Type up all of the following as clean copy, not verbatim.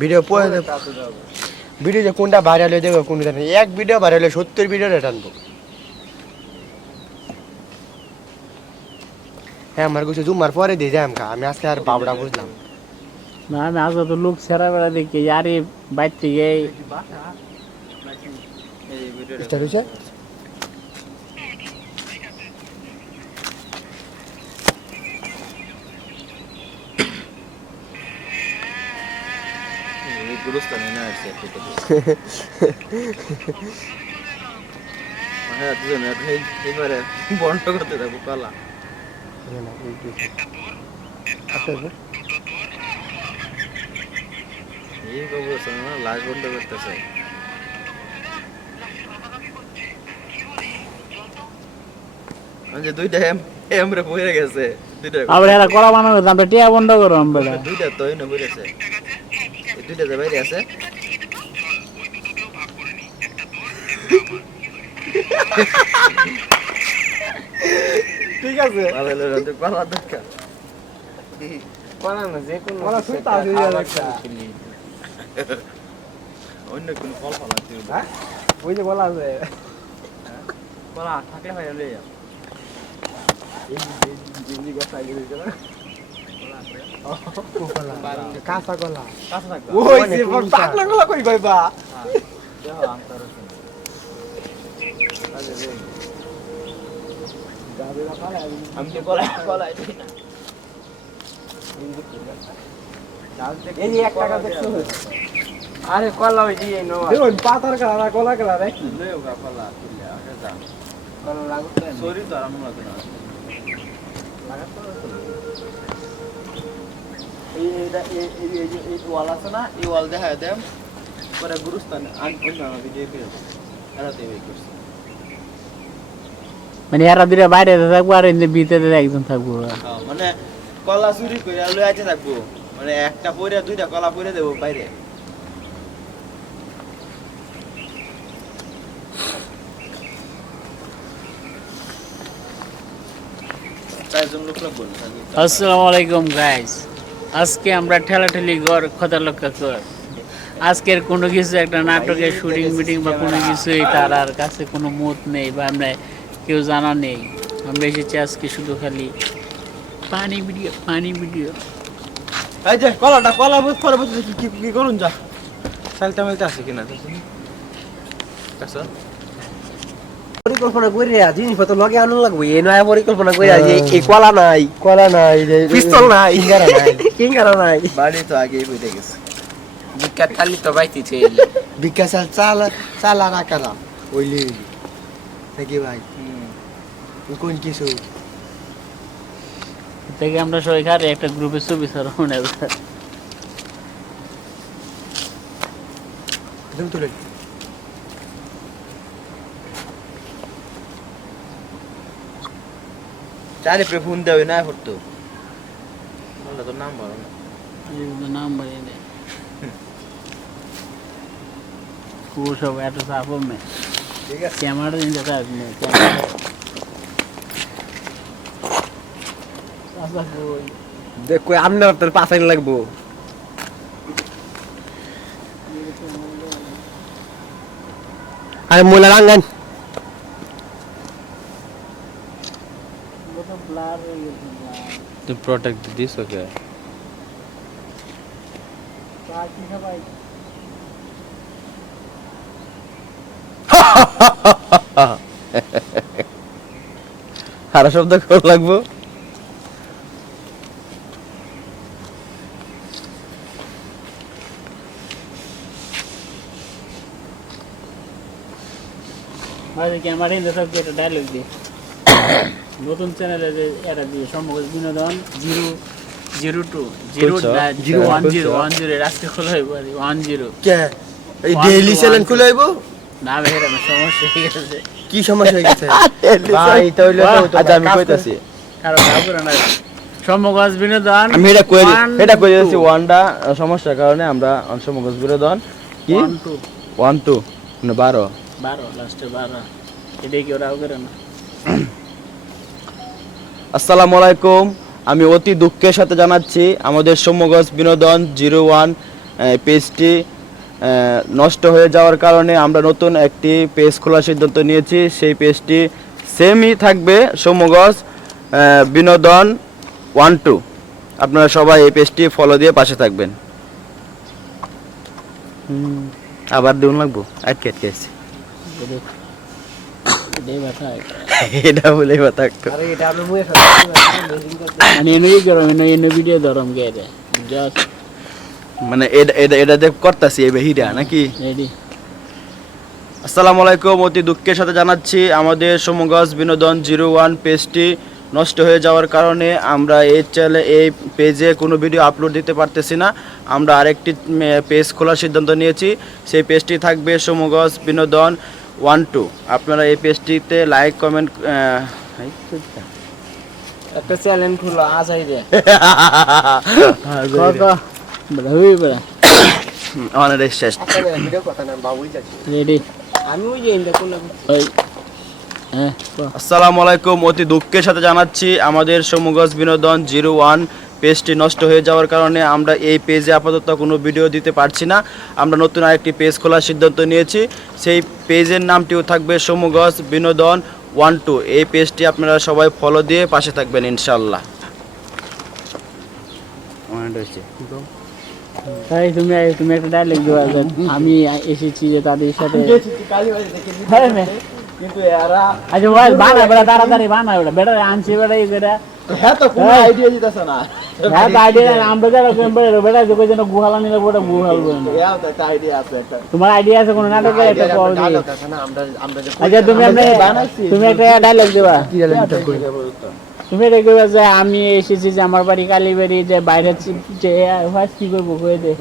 Video video যে কোনটা viral হয়ে যাবে কোনটা নেই, এক ভিডিও ভাইরাল হলে 70 ভিডিও টানবো। হ্যাঁ আমার কিছু জুমার পরে দিয়ে যাই আমি আজকে আর বাবড়া বুঝলাম না আমি আজকে তো লোক সেরা বেড়া দেখি আরে বাইর থেকে স্টার্ট হয়েছে। গুরুস্থানে না আসছে হ্যাঁ দুজনে এবারে বন্ধ করতে যাবো কলা এই বলছে না লাশ বন্ধ করতেছে দুইটা এমরে পড়ে গেছে দুইটা আবার এরা কলা বানানো আমরা টিয়া বন্ধ করো আমরা দুইটা তো এনে পড়েছে এই দুইটা যে বাইরে আছে ঠিক আছে ভালো হলো কলা দরকার কলা না যে কোন কলা সুতা আছে অন্য কোন ফল ফল আছে হ্যাঁ ওই যে বলা আছে কলা থাকলে ভাই লই যা এই জিন্দি গাছ আগে দিছে না কাঁচা কলা কাছে থাকবে ওই যে পাকলা কলা কই ভাইবা দেখো আন্তর আছে আমি তো কলা কলা দিই না এই যে 1 টাকা দেখছো আরে কলা ওই দিয়ে নো দেখুন পাতার কালার কলা কালার একই লইও গা কলা তুলে আসে যা কলা লাগতে সরি তো আরাম লাগে না এই ওয়াল আছে না এই ওয়াল দেখা দেম পরে গুরুস্থান অন্য ভিডিও পেয়ে এরা দেবে করছে মানে এরা দুইটা বাইরে থাকবো আর এর ভিতরে একজন থাকবো মানে কলা চুরি করে লই আছে থাকবো মানে একটা পরে দুইটা কলা পরে দেবো বাইরে চারজন লোক লাগবো আসসালামু আলাইকুম গাইস আজকে আমরা ঠেলাঠেলি ঘর কথা লক্ষ্য কর আজকের কোনো কিছু একটা নাটকের শুটিং মিটিং বা কোনো কিছুই তার আর কাছে কোনো মত নেই বা আমরা কেউ জানা নেই আমরা এসেছি আজকে শুধু খালি পানি ভিডিও এই যে কলাটা কলা বুঝ পরে বুঝ কি কি করুন যা সালটা মেলতে আছে কিনা কাছে পরিকল্পনা করে জিনিসপত্র লগে আনন্দ লাগবে এই নয়া পরিকল্পনা করে এই কলা নাই পিস্তল নাই কিঙ্গারা নাই বাড়ি তো আগেই হইতে গেছে বিখ্যাত খালি তো বাইতেছে বিকাশ চাল আর আকারা ওইলি নাকি ভাই কোন কিছু থেকে আমরা সবাই খারে একটা গ্রুপে ছবি ছাড়া মনে হয় তুমি তুলে চারে পে ফোন দেবে না করতো বললে তো নাম বলো না নাম বলি না वो सब ऐसा साफ में ঠিক আছে कैमरा नहीं देता है ऐसा कोई দেখ কই আমনে তোর পাছাই লাগবো আরে মোলা রাঙ্গান वो तो ब्लर हो गया to protect this okay बाकी सब भाई হারা শব্দ কর লাগবো हमारे कैमरा नहीं देता कि डायलॉग दे নতুন চ্যানেলে যে এটা দিয়ে সম্ভব বিনোদন 002 এর আজকে খোলা হইব 10 কে এই ডেইলি চ্যানেল খুলাইব না বেরা সমস্যা হয়ে গেছে কি সমস্যা হয়ে গেছে ভাই তাইলে তো আজ আমি কইতাছি কারণ কাপড় না সমগজ বিনোদন আমি এটা কই যাচ্ছি ওয়ানডা সমস্যার কারণে আমরা সমগজ বিনোদন কি 1 2 মানে 12 লাস্টে 12 এটা কি ওরাও করে না আসসালামু আলাইকুম আমি অতি দুঃখের সাথে জানাচ্ছি আমাদের সমগজ বিনোদন 01 পেজটি নষ্ট হয়ে যাওয়ার কারণে আমরা নতুন একটি পেজ খোলার সিদ্ধান্ত নিয়েছি। সেই পেজটি সেমই থাকবে, সমগজ বিনোদন 1-2। আপনারা সবাই এই পেজটি ফলো দিয়ে পাশে থাকবেন। আবার দিন লাগবো আটকে আছে এটা বলে কথা একটু আরে এটা আমি মুয়ে মানে এনই গরম এনে ভিডিও ধরম গেরে জাস্ট মানে এটা দেখ করতেছি এই হিরা নাকি। রেডি। আসসালামু আলাইকুম। অতি দুঃখের সাথে জানাচ্ছি আমাদের সমগজ বিনোদন 01 পেজটি নষ্ট হয়ে যাওয়ার কারণে আমরা এই পেজে কোনো ভিডিও আপলোড দিতে পারতেছি না। আমরা আরেকটি পেজ খোলার সিদ্ধান্ত নিয়েছি। সেই পেজটি থাকবে সমগজ বিনোদন 1-2। আপনারা এই পেজটিতে লাইক কমেন্ট একটা চ্যানেল খুলো আজাই রে কাকা বড় হই বড় আমাদের শেষ। ভিডিও কথা না বাবুই যাচ্ছে রেডি। আমি ওই যে ইন্দা করলাম ওই হ্যাঁ আসসালামু আলাইকুম। অতি দুঃখের সাথে জানাচ্ছি আমাদের সমগজ বিনোদন 01 পেজটি নষ্ট হয়ে যাওয়ার কারণে আমরা এই পেজে আপাতত কোনো ভিডিও দিতে পারছি না। আমরা নতুন আরেকটি পেজ খোলার সিদ্ধান্ত নিয়েছি। সেই পেজের নামটিও থাকবে সমগজ বিনোদন 1-2। এই পেজটি আপনারা সবাই ফলো দিয়ে পাশে থাকবেন ইনশাআল্লাহ। তাই তুমি একটা ডায়লগ দাও। আমি এসেছি যে তাদের সাথে কিন্তু এরা আচ্ছা ভাই বানা বড় তাড়াতাড়ি বানা বড় বেটা আনছি বড় এই করে হ্যাঁ তো কোনো আইডিয়া দিতেছ না। হ্যাঁ আইডিয়া আমরা যারা বড় বেটা যে যেন গুহালা নিলে বড় গুহাল বল এও তো একটা আইডিয়া আছে একটা। তোমার আইডিয়া আছে কোন নাটকে একটা কল দিই। না আমরা যে আচ্ছা তুমি একটা ডায়লগ দেবা। কি ডায়লগ করি তুমি এটা কইবা যে আমি এসেছি যে আমার বাড়ি কালীবাড়ি যে বাইরে যে হোয়াট কি করব কই দে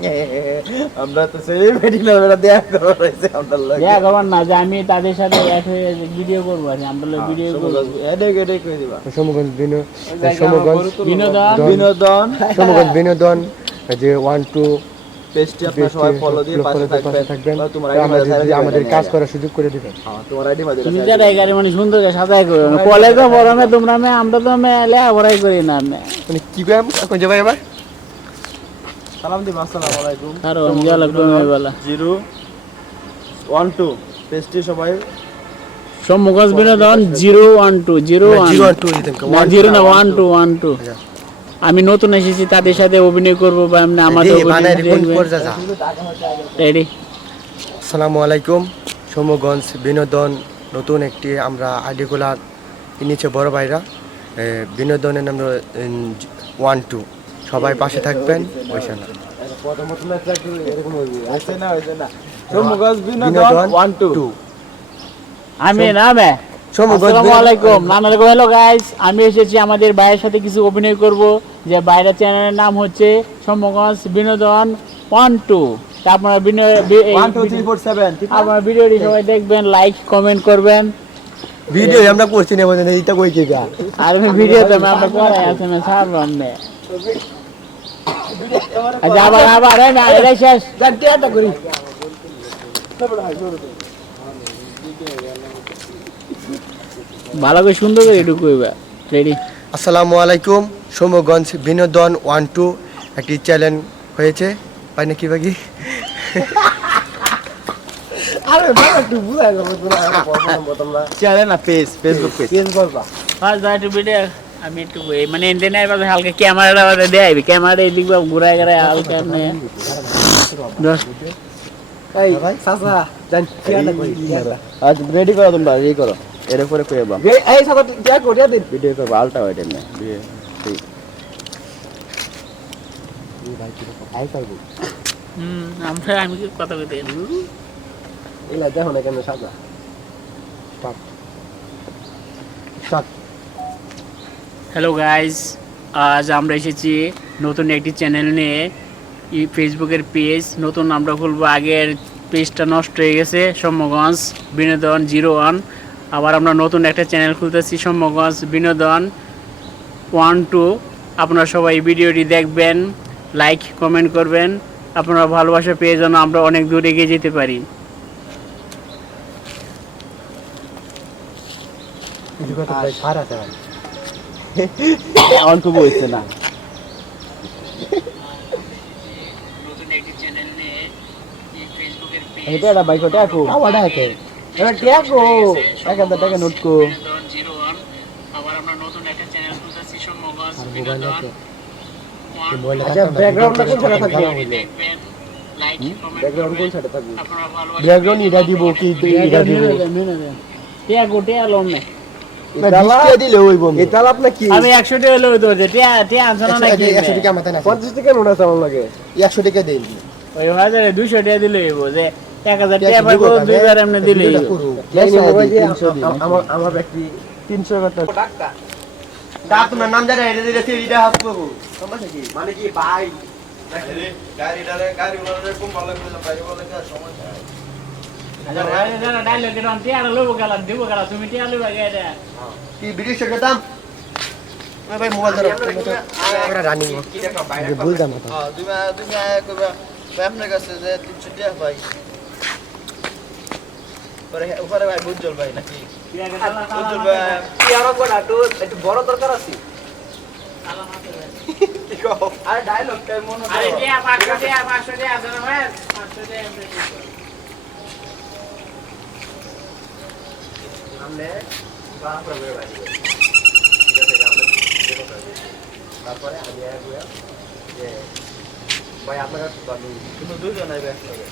আমরা তো সেলিব্রিটি না, আমরা দেখা করব রইছে আমরা লাগে ইয়া গবন না যে আমি তাদের সাথে একটা ভিডিও করব আর আমরা ভিডিও করব এডে কই দিবা। সমগঞ্জ বিনোদন সমগঞ্জ বিনোদন যে 1-2 পেজটি আপনারা সবাই ফলো দিয়ে পাশে থাকবেন। তোমার আইডি আমাদের কাজ করার সুযোগ করে দিবেন। হ্যাঁ তোমার আইডি মাঝে তুমি যারা এই গাড়ি মানে সুন্দর করে সাজাই করো কলেজে বড় না তোমরা আমরা তো লেয়া ভরাই করি না মানে কি কইম এখন যাবে এবার সালাম দিবা। আসসালামু আলাইকুম। আর ইয়া লাগবে বলা 0-1-2 পেজটি সবাই সমগজ বিনোদন 012 1-2 আমি নতুন এসেছি তাদের সাথে অভিনয় করব বা এমনি আমাদের রেডি। আসসালামু আলাইকুম। সমগঞ্জ বিনোদন নতুন একটি আমরা আইডি খোলার নিচে বড় ভাইরা বিনোদনের নাম 1-2 সবাই পাশে থাকবেন। ওইসা না সমগজ বিনোদন 1-2 আমি নামে আসসালামু আলাইকুম। হ্যালো গাইস, আমি এসেছি আমাদের ভাইয়ের সাথে কিছু অভিনয় করব। যে বাইরের চ্যানেলের নাম হচ্ছে সমগজ বিনোদন 1-2। আপনারা আপনারা ভিডিওটি সবাই দেখবেন, লাইক কমেন্ট করবেন। ভিডিও আমরা করছি না মানে এইটা কই কি গা আর আমি ভিডিওতে আমরা পড়াই আছে না ছাড়লাম না। আচ্ছা আবার না এটা শেষ একটা করি ভালো করে সুন্দর করে একটু কইবা। রেডি। আসসালামু আলাইকুম। সমগঞ্জ বিনোদন 1-2 একটি চ্যানেল হয়েছে পাই না কি বাকি আরে বাবা একটু বুঝা গেল তোমরা চ্যানেল না পেজ, ফেসবুক পেজ বলবা ফার্স্ট ভাই একটু ভিডিও আমি একটু মানে ইন্ডিয়ান এর মধ্যে হালকা ক্যামেরাটা দেখাইবি, ক্যামেরা এদিক বা ঘুরায় ঘুরায় হালকা আপনি এই সাসা জান কিয়াটা কই আজ রেডি করো, তোমরা রেডি করো। এর উপরে কইবা এই সাসা কিয়া করিয়া দিন ভিডিও করব আলটা ওইটা না ভিডিও ঠিক ভাই কি আই পাইবো আমি কি কথা কইতে এলা দেখো না কেন সাজা স্টার্ট স্টার্ট। হ্যালো গাইস, আজ আমরা এসেছি নতুন একটি চ্যানেল নিয়ে। ফেসবুকের পেজ নতুন আমরা খুলবো। আগের পেজটা নষ্ট হয়ে গেছে, সমগঞ্জ বিনোদন 01। আবার আমরা নতুন একটা চ্যানেল খুলতেছি, সমগঞ্জ বিনোদন 1-2। আপনারা সবাই ভিডিওটি দেখবেন, লাইক কমেন্ট করবেন। আপনারা ভালোবাসা পেয়ে যেন আমরা অনেক দূর এগিয়ে যেতে পারি। কিছু কথা ভাই সারা চাই অঙ্ক বইছে না। নতুন একটি চ্যানেল ফেসবুকের পেজ এটা একটা বাইক ওটা কো আওয়াটা আছে এবার টিয়া কো 1000 টাকা নোট কো বিনোদন 01 আবার আমরা নতুন একটা চ্যানেল খুলতেছি সমগজ আর মোবাইল বিনোদন আছে One, মোবাইল আচ্ছা ব্যাকগ্রাউন্ডটা কোন সাইডে থাকবে দেখবেন লাইক কমেন্ট ব্যাকগ্রাউন্ড কোন করবেন সাইডে থাকবে আপনারা ভালো ব্যাকগ্রাউন্ড এটা দিব কি এটা দিব টিয়া গোটে লোন নেই ডিসপ্লে দিলে হইব এটা আপনার কি আমি 100 টাকা লই তো যে টিয়া টিয়া আনছো না নাকি 100 টাকা মাথা না 50 টাকা নোট আছে আমার লাগে 100 টাকা দেন ওই হাজারে 200 টাকা দিলে হইব যে 1000 টাকা পাইবো 2000 এমনি দিলে হইব আমার আমার ব্যক্তি 300 টাকা তা তোমার নাম জানা এটা দিলে এটা হাসবো সমস্যা কি মানে কি ভাই গাড়ি ওনারে কোন ভালো করে বাইরে বলে কি সমস্যা ডাইলগ এটা টিয়া লইব গেলাম দিব গেলাম তুমি টিয়া লইবা গেছে কি ভিডিও শুট করতাম ভাই মোবাইল ধরো আমরা রানিং ভুল জানো তো তুমি কইবা আপনার কাছে যে 300 টাকা ভাই পরে উপরে ভাই বুঝল ভাই নাকি বুঝল ভাই ইয়ারো কোডা তো একটু বড় দরকার আছে আরে ডায়লগ টাই মনে আরে টিয়া 500 টাকা আছে না ভাই 500 টাকা हमने काम पर गए भाई जैसे काम में देखो তারপরে আমি এক হয়ে যে ভাই আপনারা বালু কিন্তু দুইজন আইবে একসাথে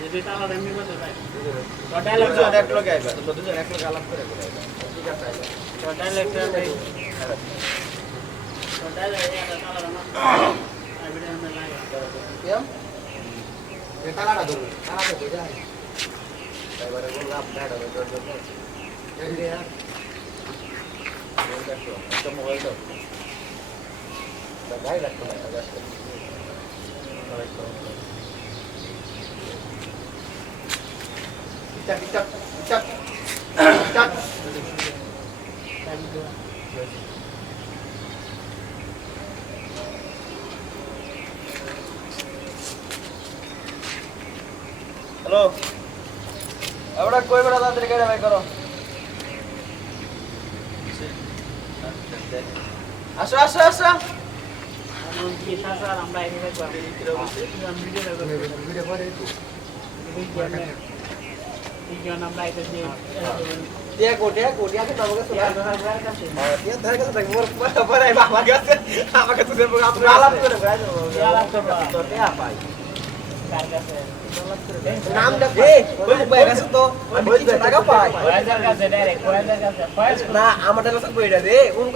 যদি তাহলে এমনি করতে ভাই দুইজন এক লগে আইবে তো দুইজন এক লগে আলাপ করে আইবে ঠিক আছে আইবে তো ডাইলগটা ভাই তো ডাইলগ এটা তাহলে না আইবিটা আমরা লাগে কেম এটা লাগা ধরো তারা তো বুঝা এবারে বললাম ব্যাড হবে তোর জন্য এই রে यार তো মোবাইল দাও গাই রাখতো না গাছ চাপ চাপ চাপ চাপ হ্যালো এবড়া কই বড় তাড়াতাড়ি গাড়ি ভাই করো আসো আসো আসো এমন কি স্যার আমরা এখানে যাবো ভিডিও ভিডিও করে তো আমরা এটা যে টিয়া কোটিয়া কে তোমাকে টিয়া ধরে কাছে দেখ মোর পরে বাবা কাছে আমাকে তো দেব আপনি আলাপ করে ভাই তো টিয়া ভাই কার কাছে নামটা ওই ভাই কাছে তো আমি 300 টাকা পাই কয়েকজন কাছে ডাইরেক্ট কয়েকজন কাছে ফাইজ না আমাদের কাছে কইরা দে উন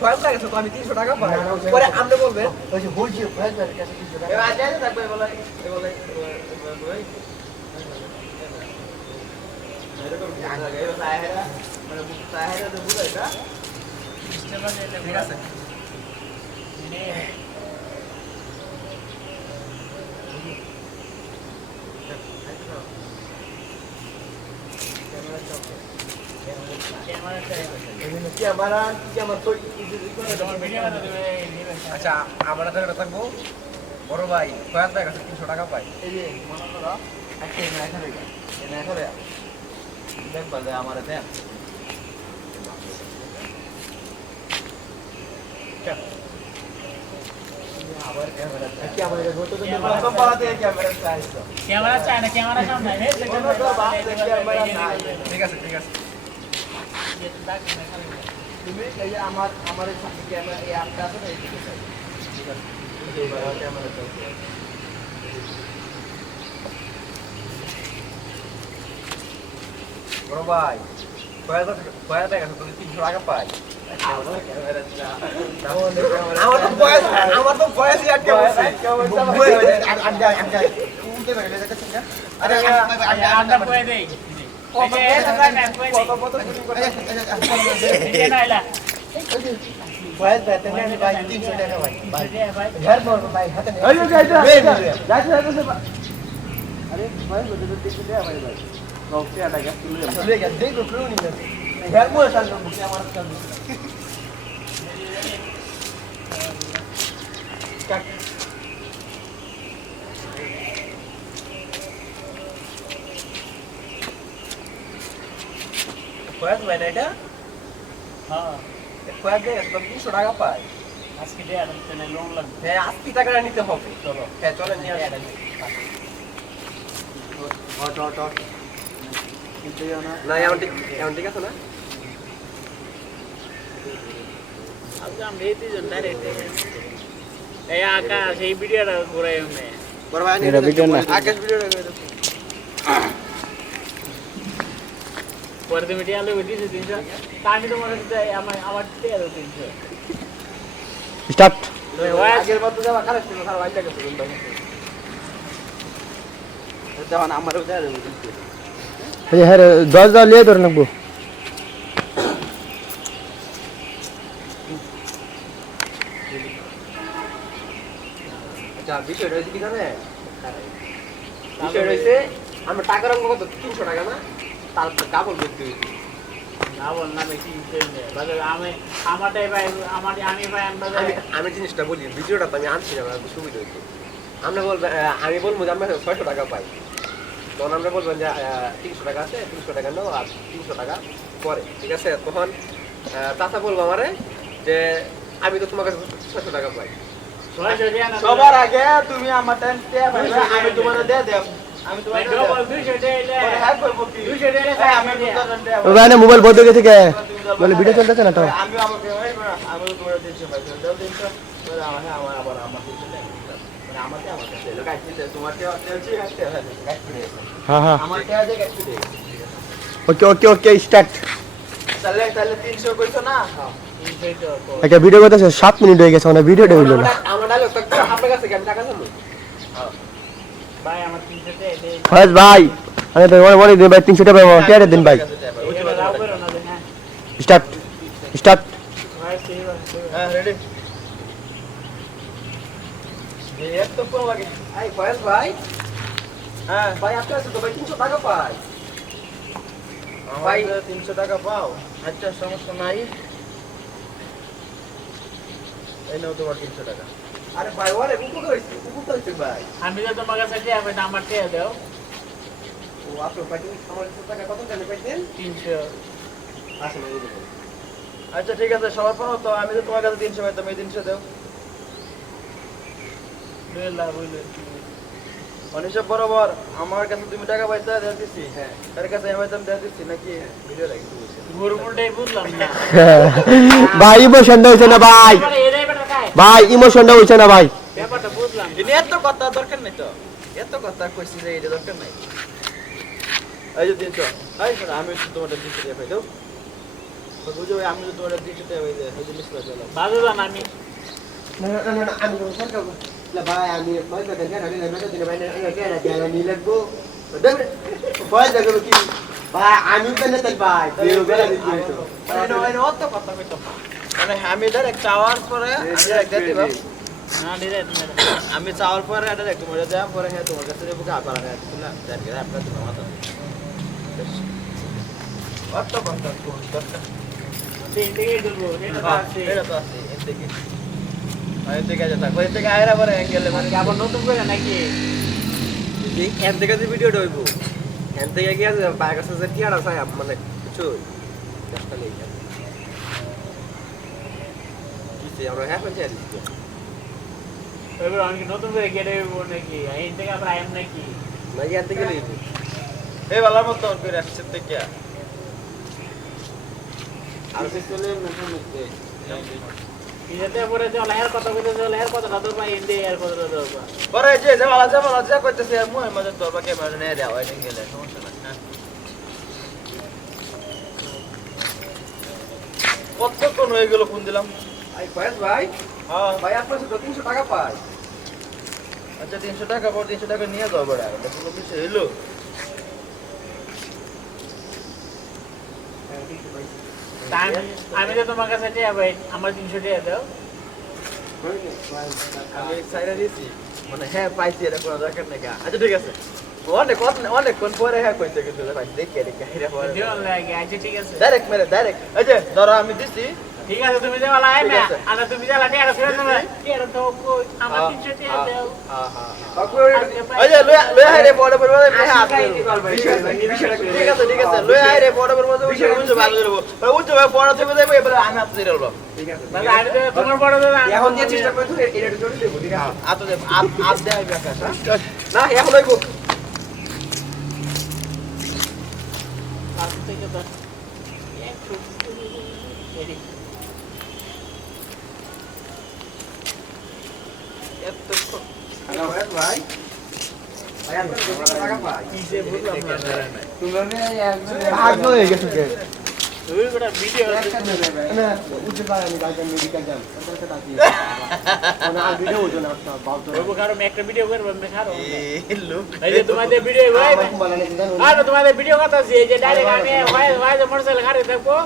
ফয়েল কাছে তো আমি 300 টাকা পাই পরে আপনি বলবেন ওই যে বলছি ফেসবুকের কাছে কিছু এ আজ আজ থাকবে বলে বলে এরকম লাগে সাহেরা মানে সাহেরা তো বুঝাইতা ঠিক আছে আচ্ছা আমরা তো থাকবো বড় ভাই কয়েক টাকা 300 টাকা পাই এই যে মনে করো একটা এখানে দেখবা যে আমার দেন আবার ক্যামেরা ক্যামেরা ফটো তো প্রথম পাতে ক্যামেরা চাইছো ক্যামেরা চাই না ক্যামেরা সামনে ঠিক আছে তুমি এই আমার ক্যামেরা এই অ্যাপটা আছে না এই ঠিক আছে ক্যামেরা চলছে বড় ভাই কয় টাকা তুমি 300 টাকা পাই আমার তো বয়স আটকে বসে আরে আমরা কই দেই বয়স বেতে নেন ভাই 300 টাকা ভাই ঘর মোর ভাই হাতে নেই আরে ভাই বলে তো 300 টাকা ভাই ভাই রক্তে আটা গ্যাস তুলে চলে গেছে দেখো কেউ নি না ঘর মোর সামনে বুকে আমার সামনে কাট কয়েক ভাই না এটা হ্যাঁ কয়েক দেয় 300 টাকা পাই আজকে দেয়া দিতে না লোন লাগবে। হ্যাঁ আজকে টাকাটা নিতে হবে চলো হ্যাঁ চলেন নিয়ে আসি না এমন ঠিক আছে না আজকে আমরা এই দুজন ডাইরেক্ট এই আকাশ এই ভিডিওটা করে এমনি বড় ভাই এটা ভিডিও না। আকাশ ভিডিওটা পরে তুমি টিয়া লোক দিয়েছো 300 তা আমি তোমার কাছে আমার টিয়া দাও 300 স্টার্ট। আগের মতো যাওয়া খারাপ ছিল খারাপ আইটা গেছে ভাই দেখুন আমারও দেয়া দেবো হ্যাঁ 10 দাও লিয়ে ধরে নেবো। আচ্ছা বিষয়টা হয়েছে কি জানে বিষয় রয়েছে আমরা টাকার অঙ্ক কত 300 টাকা না তারপর কাপড় করতে হয়েছে না বল না আমি 300 নেই বাজার আমারটাই ভাই আমি ভাই আমরা আমি জিনিসটা বলি ভিডিওটা তো আমি আনছি না আমার সুবিধা হয়েছে আমরা বলবো আমি বলবো যে আমরা 600 টাকা পাই তখন আমরা বলবেন যে 300 টাকা আছে 300 টাকা নাও আর 300 টাকা পরে ঠিক আছে তখন চাচা বলবো আমারে যে আমি তো তোমার কাছে 600 টাকা পাই সবার আগে তুমি আমার টাইম তে পাইবা আমি তোমারে দে দেব আমি তোমারে দে দেব 200 টাকা পরে হ্যাঁ করব কি 200 টাকা এই আমি 2000 টাকা ভাই না মোবাইল বন্ধ গেছে কে বলে ভিডিও চলতেছে না তো আমি আমার পেমেন্ট করা আমি তোমারে 300 পয়সা দাও 300 পরে আমার আবার আমার 300 টাকা মানে আমারতে আমার কাছে লোক আইছে তোমার তে আছে হাতে হাতে কাট করে হ্যাঁ হ্যাঁ আমার তে আছে কাট করে ওকে ওকে ওকে স্টার্ট তাহলে 300 কইছো না একটা ভিডিও করতেছে 7 মিনিট হয়ে গেছে মানে ভিডিওটা হইলো না আমার ডায়লগ তো আপনার কাছে কি আমি টাকা জানো ভাই আমার 300 টাকা দে ফয়েজ ভাই আমি তো বলে দিন ভাই 300 টাকা কে দিন ভাই এটা রাও করো না দেন হ্যাঁ স্টার্ট স্টার্ট ভাই সেই হ্যাঁ রেডি ये तो कौन लगे এই ফয়েজ ভাই হ্যাঁ ভাই আপনার কাছে তো ভাই 300 টাকা পাই ভাই 300 টাকা পাও আচ্ছা সমস্যা নাই এই নাও তোমার 300 টাকা আরে ভাই ওরে উপকার হইছে ভাই আমি তো তোমার কাছে টাকা পাই আমার টাকা দাও ও আপনার ভাই আমার 300 টাকা কত টাকা পাইছেন 300 আসলে এই দেখুন আচ্ছা ঠিক আছে সবার পাও তো আমি তো তোমার কাছে 300 পাই তুমি 300 দাও বেলা বইলে অনিশা বরাবর আমার কাছে তুমি টাকা পয়সা দিয়ে দিছি হ্যাঁ তার কাছে আমি তো দিয়ে দিছি নাকি ভিডিও লাগি গরুমটাই বুঝলাম না ভাই ইমোশনটা হইছে না ভাই আরে এরাই বেটা খায় ভাই ইমোশনটা হইছে না ভাই ব্যাপারটা বুঝলাম ইনি এত কথা দরকার নাই তো এত কথা কইছি যে এটা দরকার নাই এই যে 300 এই শোনো আমি তোমার 300 টাকা পাই দাও তো বুঝো আমি তো তোমার 300 টাকা পাই দেই এই যে মিসলা চলো বাজু জান আমি না আমি তো সরকার না ভাই আমি ভাই তো দেন আমি না দিনে ভাই না কে না কে নি লাগবো দেখ ভাই দেখো কি ভাই আমি তো না তাই ভাই দেও বেলা দিছি এই অত কথা কইতো মানে আমি ডাইরেক্ট চাওয়ার পরে ডাইরেক্ট দিয়ে দিবা না দিরে আমি চাওয়ার পরে ডাইরেক্ট তোমার দেওয়ার পরে হ্যাঁ তোমার কাছে বুকে আবার আগে তুলা দেন করে আপনার তোমার মাথা অত কথা কোন দরকার তিন থেকে দেবো এটা তো আছে এটা তো আছে এর থেকে আরে থেকে যা থাকো এর থেকে আয়রা পরে অ্যাঙ্গেলে মানে আবার নতুন করে নাকি এর থেকে যে ভিডিওটা হইব এর থেকে কি আছে ভাই কাছে যে টিয়াটা চাই মানে কিছু একটা নেই কি আমরা হ্যাঁ কোন চাই এবার আমি নতুন করে গেটে নাকি এই থেকে আবার আইম নাকি না এর থেকে লইব এই বালার মত করে আসছে থেকে আর পিছনে নতুন মধ্যে ইজাতে পরে যে লাহের কথা কইতে যে লাহের কথা দাদর ভাই এন্ডে এর কথা দাদর ভাই পরে যে বালা যা কইতেছে আর মুই মজা তো বাকে মানে নিয়ে দাও অ্যাঙ্গেলে সমস্যা নাই হ্যাঁ কতক্ষণ হয়ে গেল ফোন দিলাম আই ফয়েজ ভাই হ্যাঁ ভাই আপনার কাছে 300 টাকা পাই আচ্ছা 300 টাকা পর 300 টাকা নিয়ে যাও বড় এটা কোনো কিছু হইলো আমি তো তোমার কাছে টাকা ভাই আমার 300 টাকা দাও আমি সাইরা দিছি মানে হ্যাঁ পাইছি এটা কোনো দরকার নাই আচ্ছা ঠিক আছে অনেকক্ষণ পরে হ্যাঁ কইতে কিন্তু ভাই দেখি এটা কাহিরা পরে দিও লাগে আচ্ছা ঠিক আছে ডাইরেক্ট মেরে ডাইরেক্ট এই যে ধরো আমি দিছি ঠিক আছে তুমি যাওয়া লাই ঠিক না আছে। আর তুমি যাওয়া টিয়াটা ফেরত দেবে টিয়াটা তো কই আমার 300 টিয়া দাও ওই যে লয়া হাই রে বড় বড় মধ্যে হাত ঠিক আছে লয়া হাই রে বড় বড় মধ্যে উঠে ভালো করব উঠে বড় থেকে যাইবো এবারে আমি হাত ধরে লব দাদা আরে তো তোমার বড় দাদা এখন যে চেষ্টা করে তো এটা একটু জোরে দেবো ঠিক আছে আত দে আত দেয় আকাশ না এখন লইবো পাঁচ থেকে 10 হ্যালো ভাই ভাই আমি টাকা পাই কিসে বুঝলাম না তুমি ভাগ হয়ে গেছে কে তুই বড় ভিডিও না উঠে পারে আমি গাইতে মেডিকেল যাম তাতে তাকি না আর ভিডিও হতো না বাউ তো ওই কারো একটা ভিডিও করব আমি খারো এই লোক এই যে তোমাদের ভিডিও ভাই বানানে জানো আর তোমাদের ভিডিও কথা আছে যে ডাইরেক্ট আমি ভাই ভাই যে মোটরসাইকেল গাড়ি দেখবো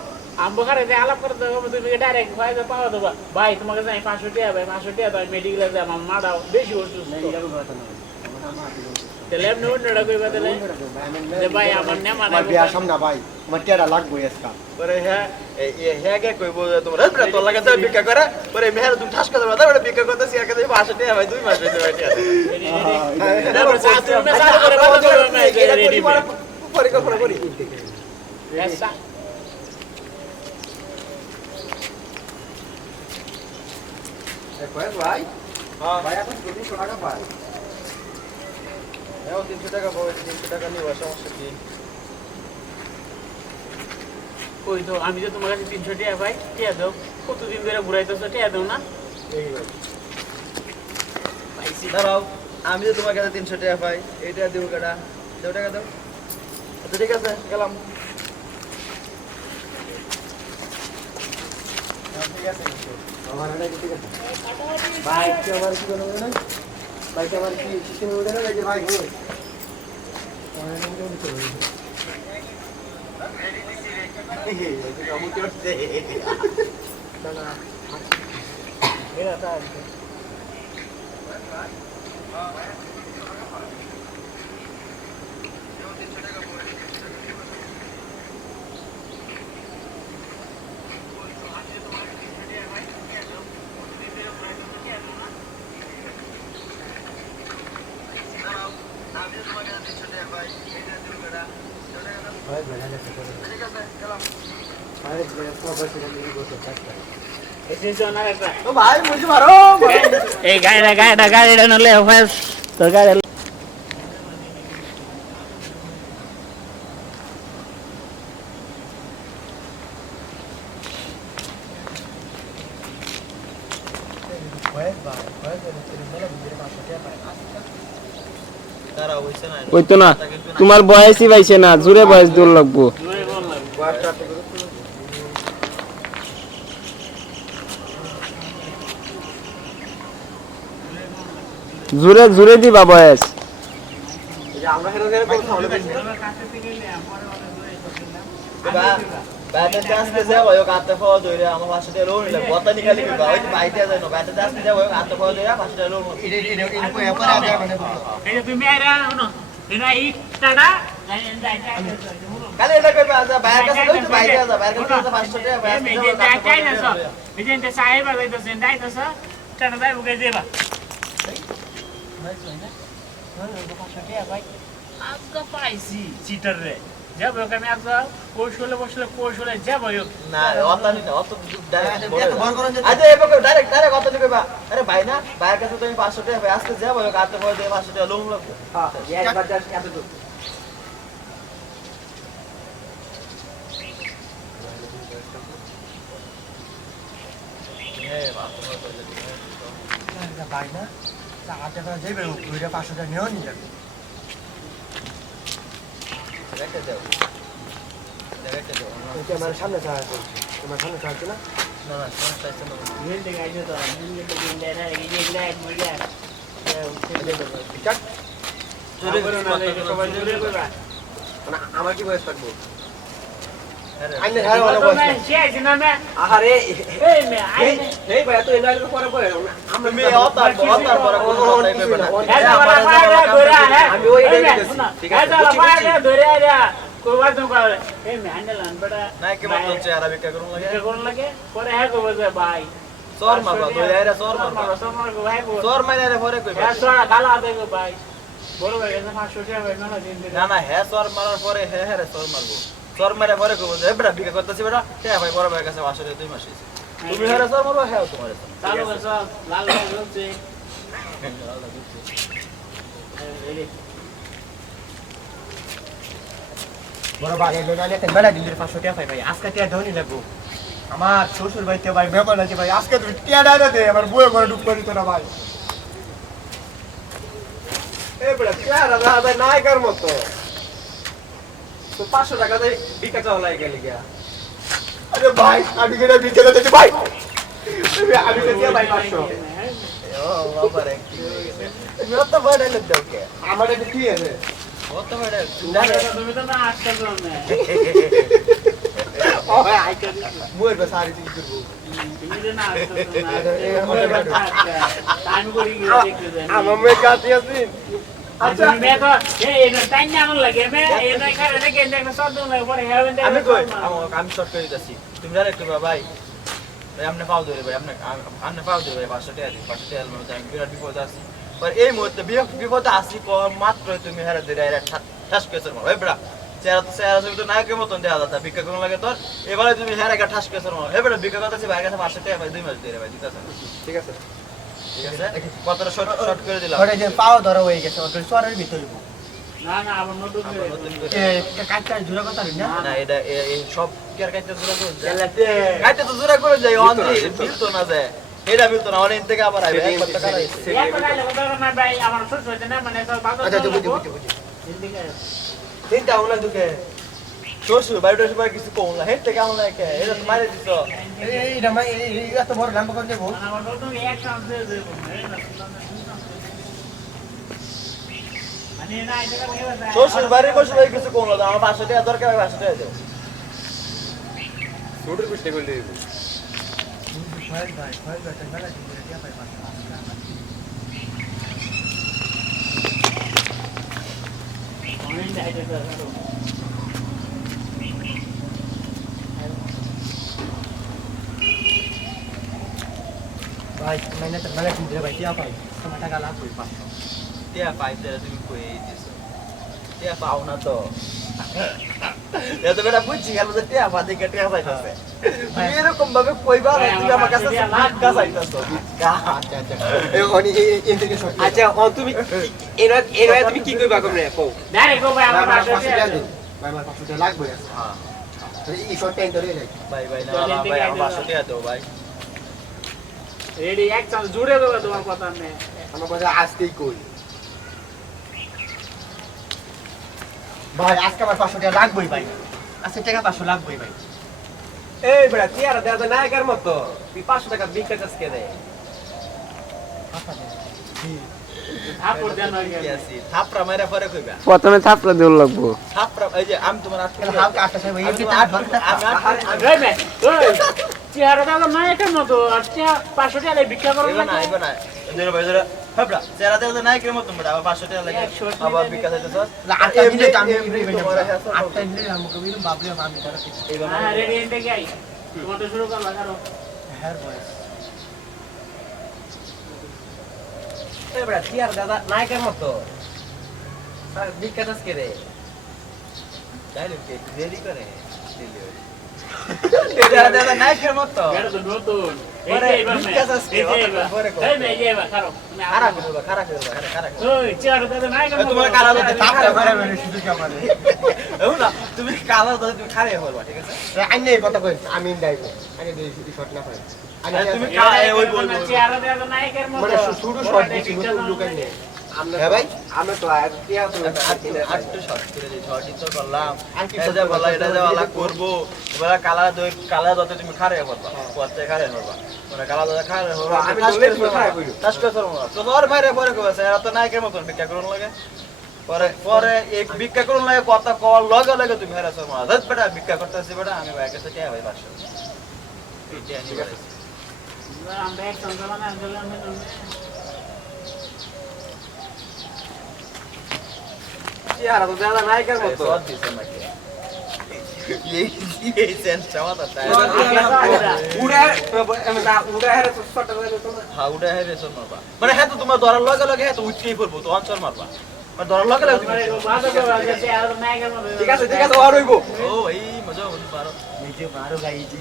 আমবো গাড়িতে আলাপ করে দেবো তুমি ডাইরেক্ট ভাই যে পাওয়া দেবা ভাই তোমাকে যাই 500 টাকা ভাই 500 টাকা দাও মেডিকেলে যাই আমার মাটাও বেশি অসুস্থ তাহলে এমনি অন্যটা কইবা তাহলে যে ভাই আমার নেমা আমার বিয়া সামনে ভাই আমার টিয়াটা লাগবে আজকে পরে হ্যাঁ হ্যাঁ কে কইবো তোমরা রে তোর লাগে তো বিকা করে পরে মেহের তুমি ঠাস করে দাও বিকা করতে শেয়ার করে 500 টাকা ভাই 2 মাস হইছে ভাই তারপর সাথে তুমি সাথে করে কথা বলবে না রেডি পরিকল্পনা করি এসা ভাই হ্যাঁ ভাই এখন 200 টাকা পাই এও 300 টাকা পাবো 300 টাকা নিও সমস্যা কি ওই তো আমি যে তোমার কাছে 300 টাকা ভাই টাকা দাও কতদিন ধরে ঘুরাইতেছো টাকা দাও না পাইছি দাঁড়াও আমি যে তোমার কাছে 300 টাকা পাই এইটা দেবো কাটা দাও টাকা দাও আচ্ছা ঠিক আছে গেলাম ঠিক আছে আমার এটা ঠিক আছে ভাই কি আমার কি বলবো না ভাই কি আমার কি সিস্টেম উঠে না যে ভাই হই এরা তা ভাই বেলা গেছে আরে সব বসে গেলে বসে থাকতে এসে জনা একটা ও ভাই বুঝতে পারো এই গাড়িটা নলে ফাস তোর গাড়ি দাঁড়াও হইছে না ওই তো না তোমার বয়সই পাইছে না জোরে বয়স দূর লাগবো জোরে বললাম জোরে জোরে দিবা বয়স আমরা হেরে হেরে করতে হলে ব্যাটে চান্সতে যাও ওই কাটতে খাওয়া ধরে আমার পাশে দিয়ে লোন নিলাম বতা নিকালি বিবা ওই বাইতে যায় না ব্যাটে চান্সতে যাও ওই কাটতে খাওয়া ধরে পাশে দিয়ে লোন এই যে তুমি আইরা শুনো এনা ইটাটা কালে এটা কইবা যা বাইরে কাছে লইতে বাইরে যা বাইরে কাছে 500 টাকা বাইরে এই যে যাইতাছ এই যে সাহেব যাইতাছ যাইতাছ টানা যাইব কে দেবা আজকে পাইছি চিটার রে যাবো আমি আজ কৌশলে যাবো না অতনি না অত ডাইরেক্ট আচ্ছা এবারে ডাইরেক্ট অত কইবা আরে ভাই না বাইরে কাছে তুমি 500 টাকা আজকে যাবো কাটতে খাওয়া দিয়ে 500 টাকা লোন লাগবে হ্যাঁ একবার জাস্ট এত দূর হ্যাঁ বাবা ভাই না চাকাতে করে যাইবে ওইটা 500 টাকা নিও নি যাবে রেখে দাও রেখে দাও ওইটা আমার সামনে চাকা করছে তোমার সামনে চাকা না না না সমস্যা আছে না মিল থেকে আইছো তো মিল থেকে দেনা এই যে লাইট মিডিয়া ঠিক চলে সবাই জুড়ে কইবা মানে আমার কি বয়স থাকবো আইনে হ্যাঁ ভালো বস সে আইছে না মে আহারে এই মে আই এই ভাই এত এনজয় করে পরে আমরা তুমি অতার পরে কোনো কথাই কইবে না এই যাওয়া পাড়া ধরে হ্যাঁ আমি ওই এটাই দেখতেছি। ঠিক আছে যাওয়া পাড়া ধরে আইরা কইবা তো করে এই হ্যান্ডেল আন বড়া নাই কে মতন চেহারা ভিক্ষা করুন লাগে এটা কোন লাগে পরে হ্যাঁ কইবা যে ভাই চোর মারবা দুই আইরা চোর মারবা সর মারো ভাই চোর মাইরা পরে কইবা হ্যাঁ সর গালা দেগো ভাই বড় ভাই এসে 500 টাকা ভাই না দিন দিন না না হ্যাঁ চোর মারার পরে হ্যাঁ হ্যাঁ চোর মারবো চোর মারা পরে কইবো যে বেটা ভিক্ষা করতেছি বেটা হ্যাঁ ভাই বড় ভাইয়ের কাছে আসলে 2 মাস হইছে তুমি হ্যাঁ চোর মারবা হ্যাঁ তোমার চালু করছ লাল লাল জ্বলছে বড় ভাই এলো না একটা বেলা দিলে 500 টাকা পাই ভাই আজকে টিয়া ধনি লাগবো আমার শ্বশুর ভাইতে ভাই মেহমান আছে ভাই আজকে তুমি টিয়া দাও দে আমার বউয়ে করে ডুব করি তো না ভাই এ বড় টিয়া দাদা ভাই নায়কের মতো তো 500 টাকা দিয়ে ভিক্ষা চাওয়া লাগে গেলি গিয়া আরে ভাই আমি কেন বিকে দিতে ভাই আমি কে দিয়া ভাই 500 ও বাবারে কি তুমি তো বড় লোক দাও কে আমার এটা কি আছে ও তো বড় তুমি তো না আটকা দাও না ও ভাই আইকা মুয়ের বা সারি দিতে করব তুমি তো না আটকা দাও না আমি করি দেখতে দেন আমার মেয়ে কাছে আছে আচ্ছা মে তো এই না টাইম না আমার লাগে মে এই না করে দেখে দেখে সব দিন লাগে পরে হেভেন আমি কই আমি শর্ট করে দিতেছি তুমি জানো একটু ভাই ভাই আপনি পাও ধরে ভাই আপনি পাও ধরে ভাই 500 টাকা দিন 500 টাকা মানে আমি বিরাট বিপদ আছি আর এই মুহূর্তে বিপদ আছি মাত্র তুমি হেরে ধরে ঠাস কেসর মারো ভাই বেটা চেহারা ছবি তো নায়কের মতন দেওয়া যাতা ভিক্ষা করুন লাগে তোর এবারে তুমি হেরে একটা ঠাস কেসর মারো হে বেটা ভিক্ষা করতেছি ভাইয়ের কাছে 500 টাকা ভাই 2 মাস দিয়ে ভাই দিতেছে ঠিক আছে ঠিক আছে কতটা শর্ট করে দিলাম ওরে যে পাও ধরা হয়ে গেছে ওর সোয়ারের ভিতরে না না আবার নতুন করে নতুন করে কাটটা জোড়া কথা না না এটা এই সব কি আর কাইতে জোড়া করে কাইতে তো জোড়া করে যাই অন বিল তো না যায় এটা বিল তো না অনেক থেকে আবার আইবে এক কথা কারাইছে এক কথা লাগে কথা না ভাই আমার ছোট ছোট না মানে সব বাবা আচ্ছা বুঝি বুঝি বুঝি জিন্দিগি চিন্তা হলো তোকে শ্বশুর বাড়িটা সবাই কিছু কম না হেড থেকে আমলা কে এটা তো মারে দিছ এই রামা এই এত বড় নাম করে দেবো আমার নতুন এক চান্স দিয়ে দেব মানে না এটা ভাই শ্বশুর বাড়ি বসে ভাই কিছু কম না আমার 500 টাকা দরকার 500 টাকা দাও ছোটর পিছনে কইলে দিব ফাইল ভাই মেলা দিন ধরে দিয়া পাই অনেক দাইতে দাও ভাই মেলা দিন ধরে ভাই দিয়া পাই তোমার টাকা লাভ হই পাস টিয়া পাইতে তুমি কই দিছ টিয়া পাও না তো এটা বেটা বুঝছি গেল যে টিয়া পাতে কে টিয়া পাইতাছে তুমি এরকম ভাবে কইবা না তুমি আমার কাছে লাখ গাছ আইতাছো আচ্ছা আচ্ছা এই অনি ইন্টারকে শর্ট আচ্ছা ও তুমি এরা তুমি কি কইবা কম রে কও ডাইরেক্ট গো ভাই আমার পাশে ভাই আমার 500 টাকা লাগবে হ্যাঁ এই শর্ট টাইম ধরে যাই ভাই ভাই না ভাই আমার 500 টাকা দাও ভাই রেডি এক চান্স জুড়ে দেবো তোমার কথা নেই আমার কথা আজকেই কই ভাই আজকে আমার 500 টাকা লাগবেই ভাই আজকে টাকা 500 লাগবেই ভাই এই বড় টিয়া দাদা নায়কের মতো তুই 500 টাকা ভিক্ষা চাস কে দেয় থাপড় দেন হয়ে কি আছে থাপড়া মাইরা পরে কইবা প্রথমে থাপড়া দেওয়া লাগবো থাপড়া এই যে আমি তোমার আটকে হালকা আটটা ভাই এমনি আট ঘন্টা এই ভাই ওই চেহারা দাদা না এটার মতো আর 500 টাকা ভিক্ষা করো এবার না এবার না এদের ভাই জরা থাপড়া চেহারা দেওয়া নাই কেন মত তোমরা আবার 500 টাকা লাগে 100 আবার বিকাশ হইতেছ আটটা দিলে আমি তোমার আটটা দিলে আমাকে বিলম বাবলে আমি ধরে এইবার হ্যাঁ রেডি এন্ড থেকে আই তোমার তো শুরু করলা কারো হ্যাঁ ভাই এই বড় টিয়া দাদা নায়কের মতো আর ভিক্ষা চাস কে দেয় ডাইরেক্ট কে রেডি করে চেহারা দেওয়া নাই কেন মত এটা তো নতুন পরে এই যে ভিক্ষা চাচ্ছে, পরে করো। এই ভাই এই ভাই কারো খারাপ করবা খারাপ ওই চেহারা দাদা নাই কেন তোমার কালা দাদা তাপটা করে মানে শুধু কি আমারে না তুমি কালা দাদা তুমি খারে হলবা ঠিক আছে আইনে কথা কই আমি ইনডাইবো আইনে দেই শুধু শর্ট না পাই তুমি ওই বলবো চেহারা দাদা নাই কেন মতো মানে শুধু শর্ট দিছি লুকাই নেই হ্যাঁ ভাই আমরা তো আর টিয়া তো আটটু শর্ট করে দিই শর্টই তো করলাম এটা যা বলা এটা যা বলা করবো এবার কালা দাদা তুমি খারে হলবা পথে খারে হলবা মানে কালা দাদা খারে হলবা আমি বলে খারে কইলো টাস করে ধরবো না তো ওর বাইরে পরে কইছে এরা তো নায়কের মতন ভিক্ষা করুন লাগে পরে পরে এক ভিক্ষা করুন লাগে কথা কল লগে লগে তুমি হেরাছ মা দত বেটা ভিক্ষা করতেছি বেটা আমি ভাই কাছে কে ভাই 500 ঠিক আছে আমরা এক সন্তান আন্দোলন টিয়া দাদা নায়কের মতো সব দিছে নাকি এই সেন্সটা মাথা তাই উড়ে না উড়ে হেরে ছোট করে তো হ্যাঁ উড়ে হেরে চল মারবা মানে হ্যাঁ তো তোমার ধরার লগে লগে হ্যাঁ তো উঠকেই পড়বো তো অঞ্চল মারবা মানে ধরার লগে লগে ঠিক আছে আর হইবো ও এই মজা হতে পারো নিজে মারো গাই জি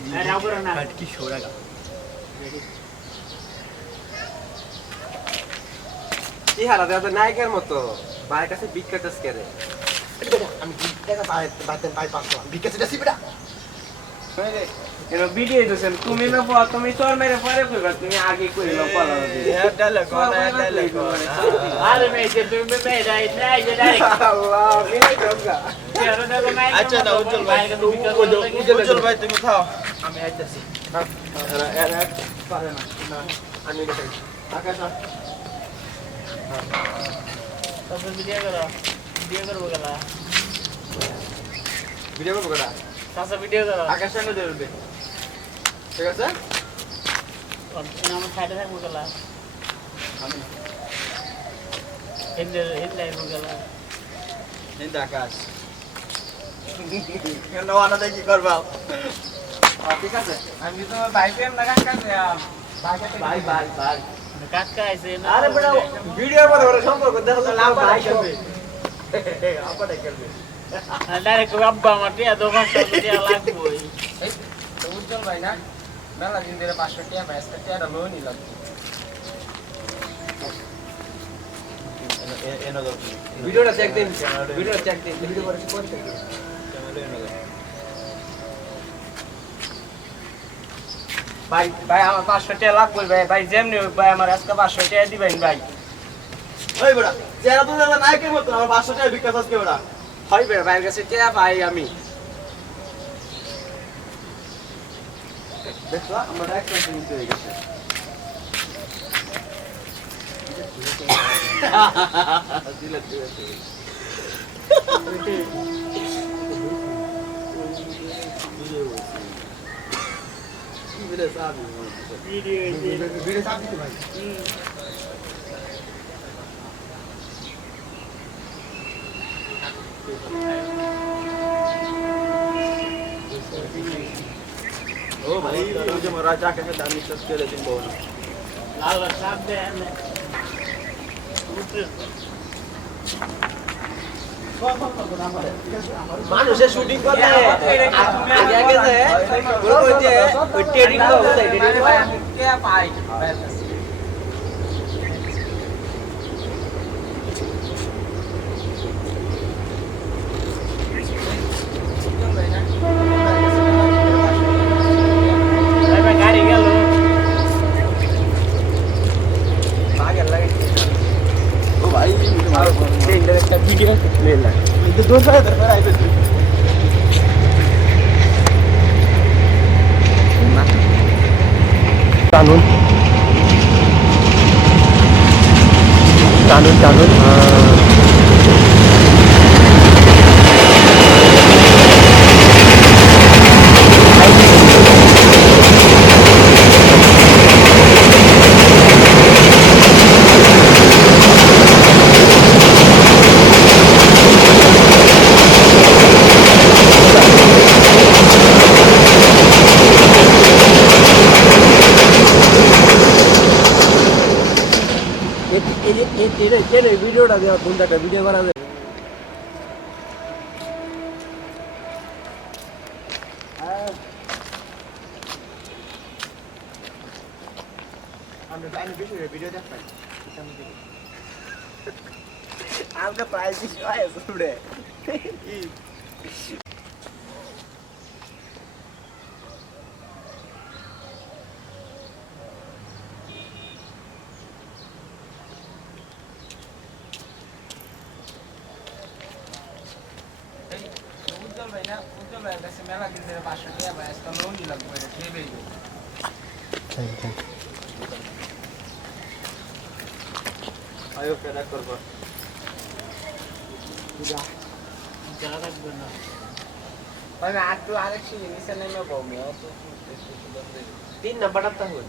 কি সোরাগা কি হারা দাদা নায়কের মতো বাইরের কাছে বিক্রেতাস করে আমি টাকা বাতেন পাই 500 বিকাশে যাচ্ছি বেটা এর ভিডিও দিছেন তুমি না পড়া তুমি তোর মেরে পরে কইবা তুমি আগে কইলো পড়া হ্যাঁ ডায়লগ ডায়লগ আরে মেয়ে তুমি মেয়ে যাই নাই যে ডাই আল্লাহ বিলাই জগা আচ্ছা না উজ্জ্বল ভাই উজ্জ্বল ভাই তুমি খাও আমি আইতাছি পারে না আমি দেখি আকাশ তবে ভিডিও করবো গেলা ভিডিও করব কটা কাছে ভিডিও করো আকাশ সঙ্গে ধরবে ঠিক আছে আমার সাইডে থাকবো গেলা হেড গেলা নিন্দা আকাশ কেন আনা দেখি করবা ঠিক আছে আমি তোমার ভাই প্রেম না কাকা বাই বাই বাই কাকা আইছে না আরে বড় ভিডিওর মধ্যে ওরা সম্পর্ক দেখো নাম ভাই খেলবে আপাটা খেলবে ডাইরেক্ট আব্বা আমার টিয়া দোকান টিয়া লাগবই উজ্জ্বল ভাই না মেলা দিন ধরে 500 টাকা পাই আজকে টাকা লোন নিলাম এনো দাও ভিডিওটা চেক দিন ভিডিওটা চেক দিন ভিডিও করে কোন থেকে ভাই ভাই আমার 500 টাকা লাগবে ভাই ভাই যেমনি হোক ভাই আমার আজকে 500 টাকা দিবেন ভাই ওই বড়া চেহারা তো দাদা নায়কের মতো আমার 500 টাকা বিকাশ আজকে বড়া হয় ভাই ভাইয়ের কাছে টাকা পাই আমি দেখো আমরা একটা জিনিস হয়ে গেছে দিলে দিলে ভিডিও চাপ দিতে ভাই ও ভাই ওই যে মারা চাকে সাথে আমি সব করে দিন বল লাল সাপ দে মানুষে শুটিং করলে আগে আগে যে পুরো ওই যে ওই ট্রেডিং করব তাই ট্রেডিং ভাই আমি টাকা পাই গাড়ি গেল আগে লাগে ও ভাই একটা ভিডিও নিলাম কিন্তু দূর থেকে ধরে আইতেছি টানুন টানুন টানুন এই ভিডিওটা দেওয়া কোনটা একটা ভিডিও করা যায় আমরা টাইম বেশি ভিডিও দেখাই আমাকে প্রাইস দিছি হয় শুনে উজ্জ্বল ভাই না উজ্জ্বল ভাইয়ের কাছে মেলা দিন ধরে 500 টাকা পাই আজকে লোন নিলাম ভাই খেয়ে আয়ো কেডা করব যারা থাকবে না ভাই আর তো আরেক সিঁড়ি নিচে নেমে বমি অত 3 নাম্বারটা তো হল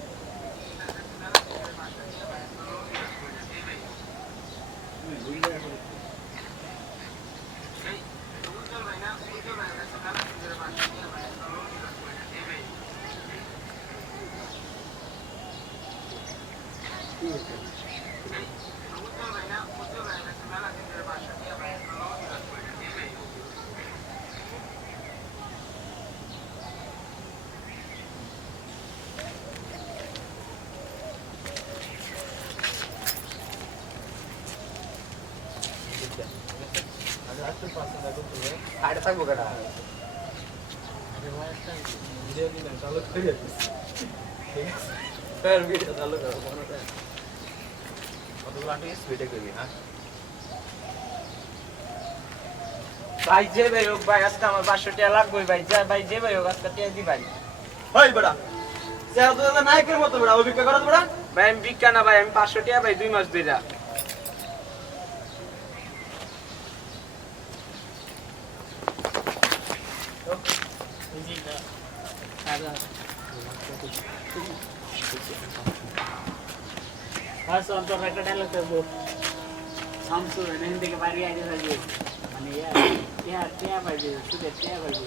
আরে থাকবো কেডা ভাই যে ভাই হোক ভাই আজকে আমার 500 টাকা লাগবে ভাই যা ভাই যে ভাই হোক আজকে টাকা দি ভাই ওই বেটা স্যার তো নায়কের মতো বেটা অভিজ্ঞতা করো বেটা ভাই আমি বিক্কা না ভাই আমি 500 টাকা ভাই 2 মাস ধরে ফার্স্ট অন্তর একটা ডায়লগ করবো শামসু এখান থেকে বাড়ি আইতে থাকবে মানে টিয়া পাইবে শুধু টিয়া পাইবে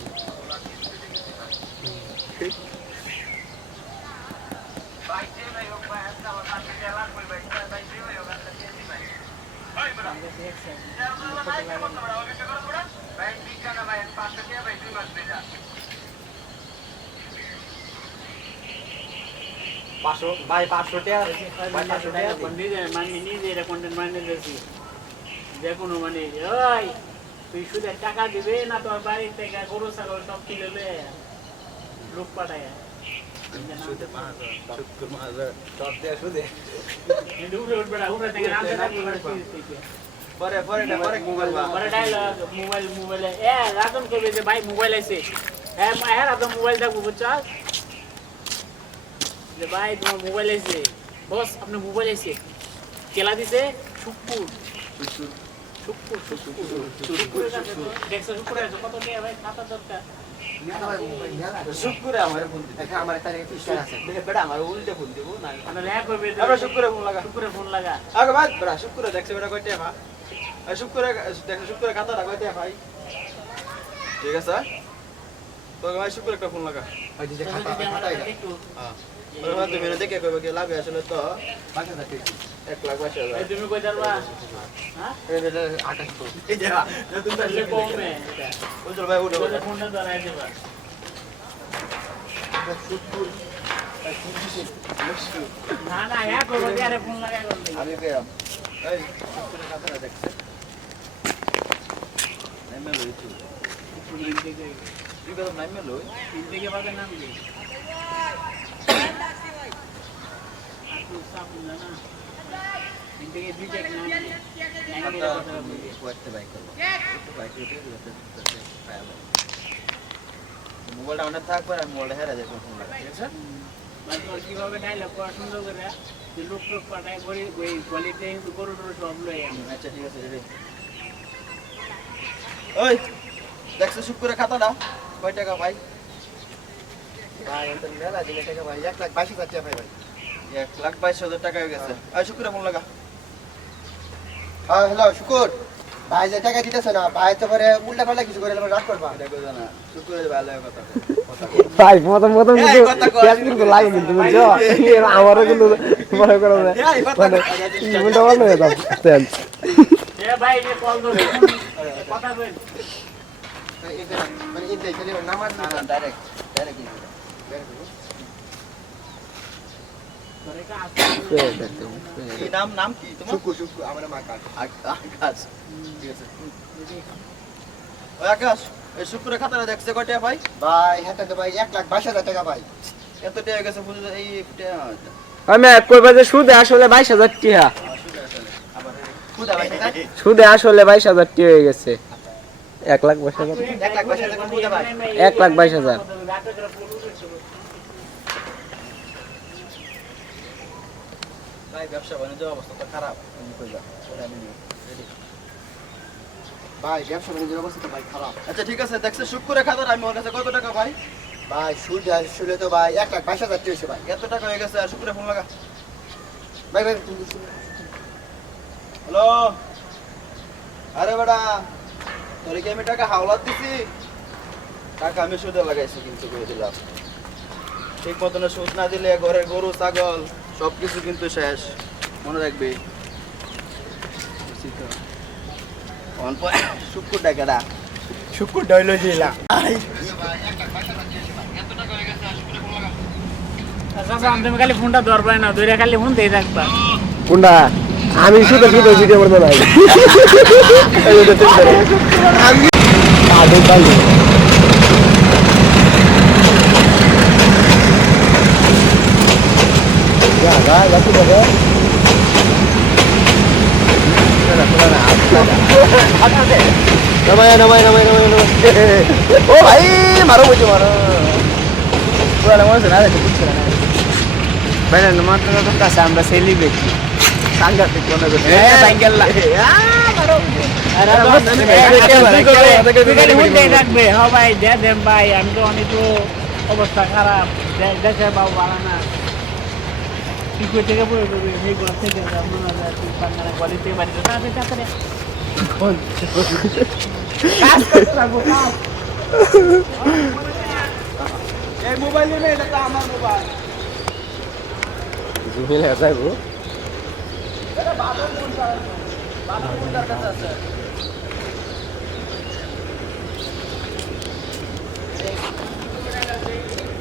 ভাই 500 টাকা ভাই 500 টাকা নিজে এটা কন্টেন্ট মাইন্ডে দিয়েছি যে কোনো মানে ওই তুই শুধু টাকা দিবে না তোর বাড়ি থেকে গরু ছাগল সব কিনে লে লোক পাঠায় উঠে উঠবে না উঠে থেকে নামতে থাকবে পরে মোবাইল বা পরে ডায়লগ মোবাইলে রাজন করবে যে ভাই মোবাইল আছে হ্যাঁ রাজন মোবাইল থাকবো বুঝছাস যে ভাই তোমার মোবাইল আছে বস আপনার মোবাইল আছে কেলা দিছে শুকুর দেখছো শুকুর আছে কত টাকা ভাই খাতা দরকার শুক্রে আমার ফোন দিতে দেখা আমার তারিখে ফিস্টার আছে বেটা আমার উল্টে ফোন দিব না আমরা ল্যাগ করবে আমরা শুক্রে ফোন লাগা শুকুরে ফোন লাগা আগে ভাই বেটা শুক্রে দেখছে বেটা কয়টা ভা শুক্রে দেখো শুক্রে খাতাটা কয়টা ভাই ঠিক আছে তো ভাই শুক্রে একটা ফোন লাগা ওই যে খাতা খাতা একটু হ্যাঁ ওই ভাই তুমি দেখে কইবে কি লাগে আসলে তো 5000 টাকা 1 লাখ 22,000 তুমি কই যাবা হ্যাঁ এটা 28 এই যে নতুন তাহলে কমে উজ্জ্বল ভাই উঠো এটা ফোনটা ধরাই দেবা না না এক করো আরে ফোন লাগাই করলে আমি গেলাম এই শুক্রে খাতাটা দেখছে নাইমে লইছি তুই কত নাইমে লই তিন থেকে বাজে নাম দি আপু সাপ না তিন থেকে দুই থেকে নাম দি করতে বাইক করব একটু বাইক উঠে দিতে পারবো মোবাইলটা অনেক থাকবে আর মোবাইলটা হেরে যাবে ফোন লাগা ঠিক আছে মানে তোর কিভাবে ডায়লগ করা সুন্দর করে যে লোক টোক পাঠায় করে ওই কোয়ালিটি কিন্তু গরু টরু সব লই আমি আচ্ছা ঠিক আছে রেডি ওই দেখছো শুক্রে খাতাটা কয় টাকা ভাই ভাই এটা মেলা দিনে টাকা ভাই 1,22,000 টাকা ভাই 1,22,000 টাকা হয়ে গেছে আর শুক্রে ফোন লাগা হ্যাঁ হ্যালো শুকুর ভাই যে টাকা দিতেছে না ভাই তো পরে উল্টা পাল্টা কিছু করে রাগ করবা এটা কই জানা শুক্রে ভালো কথা ভাই প্রথম এই কথা কয়। ক্যাশ কিন্তু লাগে কিন্তু বুঝছো আমারও কিন্তু মনে করো না এই কথা মানে মনটা ভালো হয়ে যাবে এ ভাই যে কল দো কথা কই মানে ইনতে চলে নামাজ না না ডাইরেক্ট করে কা কি নাম কি তোমার শুকুর শুকুর আমার মা কাজ আকাশ ঠিক আছে ওই আকাশ এই শুক্রে খাতাটা দেখছে কয় টাকা ভাই ভাই হাতে তো ভাই 1,22,000 টাকা ভাই এত টাকা গেছে বুঝে এই আমি কইবা যে সুদে আসলে 22,000 টাকা খুদা ভাই টাকা সুদে আসলে 22,000 টাকা হয়ে গেছে 1,22,000 1,22,000 ভাই ব্যবসা বাণিজ্য অবস্থা তো খারাপ আমি কইবা ওটা আমি রেডি ভাই ব্যবসা বাণিজ্যের অবস্থা তো ভাই খারাপ আচ্ছা ঠিক আছে দেখছে শুক্রে খাতার আমি ওর কাছে কত টাকা ভাই ভাই সুদ আসলে তো ভাই 1,22,000 টাকা হয়েছে ভাই এত টাকা হয়ে গেছে আর শুক্রে ফোন লাগা ভাই ভাই হ্যালো আরে বেটা তোরে কি আমি টাকা হাওলাত দিছি টাকা আমি সুদে লাগাইছি কিন্তু করে দিলাম ঠিক মতন সুদ না দিলে ঘরের গরু ছাগল সবকিছু কিন্তু শেষ মনে রাখবে শুক্কুর ডাকাটা শুক্র ডইল জিলা চাচা তুমি খালি ফোনটা ধরবাই না, ধরে খালি ফোন দিয়ে রাখবা। কোনটা আমি শুধু শুধু ভিডিও করতে নাই আমি আদৌ পাইনি যা যা যাচ্ছি দেখো নামায় নামায় নামায় নামায় নামায় ও ভাই মারো বলছো মারো পুরা মনে হচ্ছে না দেখো বুঝছে না ভাই না মাত্র কাছে আমরা সেলিব্রিটি সাংঘাতিক মনে করছে রাখবে হ্যাঁ ভাই, দেন ভাই, আমি তো অনেক অবস্থা খারাপ, দেখে বাবু ভালো না। কি করে থেকে পড়ে যাবে এই ঘর থেকে, মনে হয় তুই বাংলা গলিতে বাড়িতে তাড়াতাড়ি তাড়াতাড়ি কাজ করতে থাকবো, কাজ। এই মোবাইল নিয়ে এটা তো আমার মোবাইল। জুমিলে যাইবো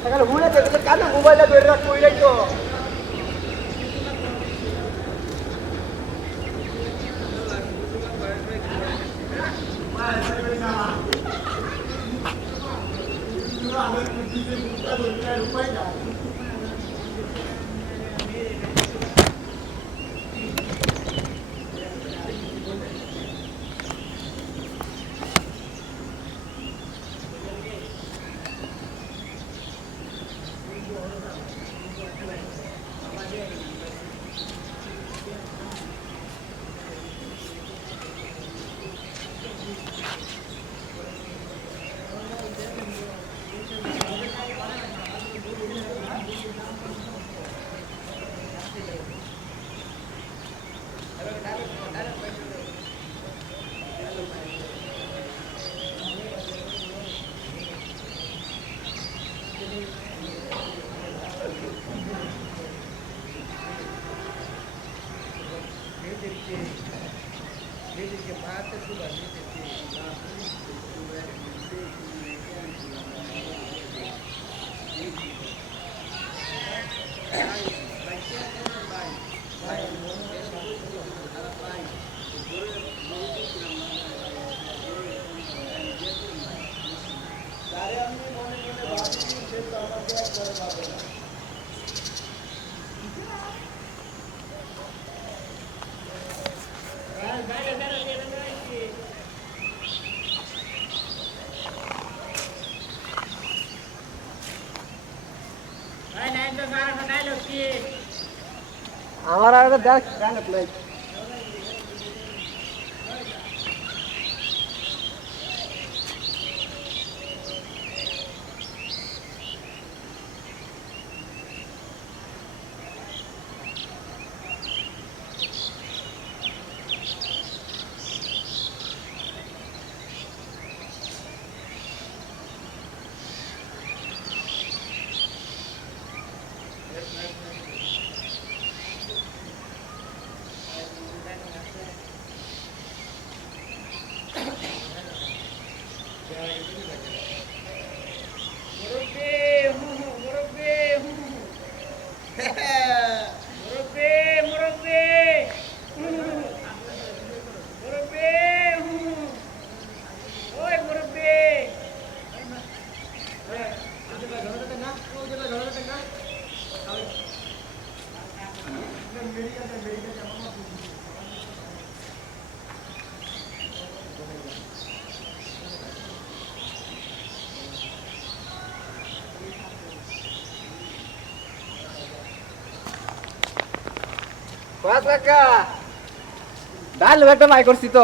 এখানে ঘুরে যেতে কানে মোবাইলটা ধরে রাখ কইলাই তো আমার আর দেখ গানত নাই বাস কাকা ডাল একটা বাই করছি তো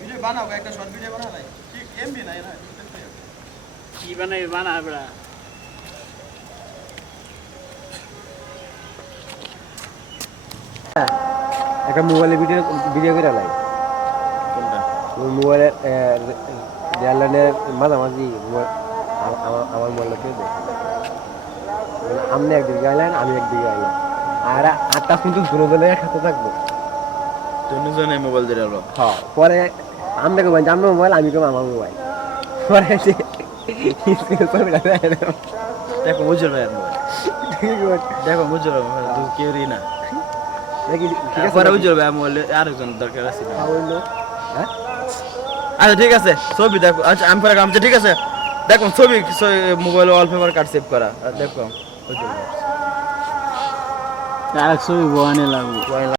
ভিডিও বানাও, একটা শর্ট ভিডিও বানাও ভাই। ঠিক এমবি নাই না। কি বানাই বানা বড়া। একটা মোবাইলে ভিডিও করে লাই কোনটা? মোবাইলের রেললাইনের মাঝামাঝি আমার মোবাইলটা কেউ দেয় আপনি একদিকে আইলেন আমি একদিকে আইলাম আর 8টা কিন্তু দুজনে একসাথে থাকবো দুজনে মোবাইল দিয়ে আলো। হ্যাঁ পরে আমরা কেমন আমার মোবাইল আমি কেমন আমার মোবাইল পরে দেখো মুজুর ভাই মোবাইল। দেখো মুজুর ভাই তো কেউই না। পরে মুজুর ভাই মোবাইল আরেকজন দরকার আছে। হ্যাঁ আচ্ছা ঠিক আছে, ছবি দেখো। আচ্ছা আমি পরে আচ্ছা ঠিক আছে, দেখো ছবি মোবাইলে ওয়ালপেপার কার্ড সেভ করা দেখো। আর ছবি বহানে লাগবে।